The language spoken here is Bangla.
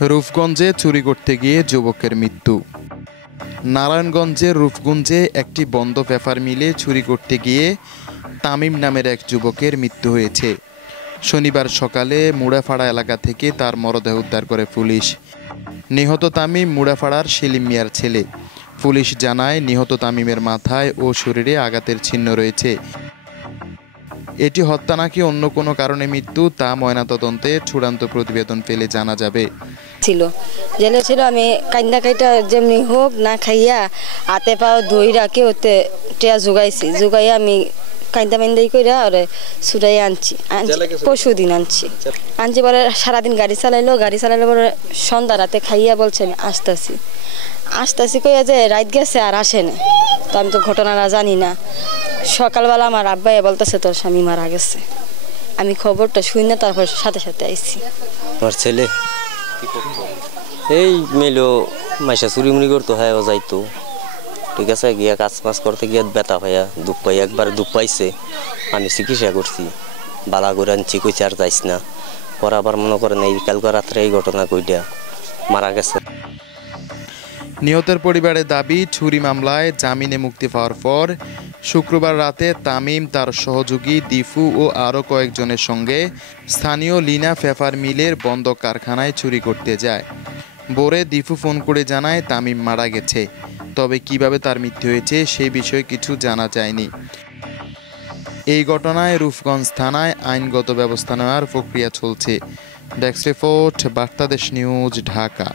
রূপগঞ্জে চুরি করতে গিয়ে যুবকের মৃত্যু। নারায়ণগঞ্জের রূপগঞ্জে একটি বন্ধ পেপার মিলে চুরি করতে গিয়ে তামিম নামের এক যুবকের মৃত্যু হয়েছে। শনিবার সকালে মুড়াপাড়া এলাকা থেকে তার মরদেহ উদ্ধার করে পুলিশ। নিহত তামিম মুড়াপাড়ার সেলিম মিয়ার ছেলে। পুলিশ জানায়, নিহত তামিমের মাথায় ও শরীরে আঘাতের চিহ্ন রয়েছে। এটি হত্যা নাকি অন্য কোনো কারণে মৃত্যু তা ময়নাতদন্তে চূড়ান্ত প্রতিবেদন পেলে জানা যাবে। জেলে ছিল, আমি কান্দা কাইটা যেমনি হোক না খাইয়া হাতে পাও ধুই রাখি ওতে টিয়া জোগাইয়া আমি কান্দা মাইন্দাই করে ওরে ছুটাই আনছি পরশু দিন আনছি পরে সারাদিন গাড়ি চালাইলো পরে সন্ধ্যা রাতে খাইয়া বলছে আমি আসতেছি কইয়া যে রাত গেছে আর আসে না। তো আমি তো ঘটনাটা জানি না। সকালবেলা আমার আব্বাই বলতেছে তোর স্বামী মারা গেছে। আমি খবরটা শুনে তারপর সাথে সাথে আইছি। আমার ছেলে এই মেলো মাইসা চুরি মুড়ি করতো, হ্যাঁ ও যাইতো, ঠিক আছে, গিয়া কাজ মাছ করতে গিয়ে ব্যথা পাইয়া দুঃখ পাই, একবার দুঃখ পাইছে, আমি চিকিৎসা করছি, বালা করে আনছি, কইছে আর যাইস না। পরে আবার মনে করেন এই কালকে রাত্রে এই ঘটনা কইটা মারা গেছে। নিহতের পরিবারের দাবি, চুরি মামলায় জামিনে মুক্তি পাওয়ার পর শুক্রবার রাতে তামিম তার সহযোগী দিফু ও আরও কয়েকজনের সঙ্গে স্থানীয় লিনা পেপার মিলের বন্ধ কারখানায় চুরি করতে যায়। ভোরে দিফু ফোন করে জানায় তামিম মারা গেছে। তবে কিভাবে তার মৃত্যু হয়েছে সেই বিষয়ে কিছু জানা যায়নি। এই ঘটনায় রূপগঞ্জ থানায় আইনগত ব্যবস্থা নেওয়ার প্রক্রিয়া চলছে। Desk report, Bartadesh news, Dhaka.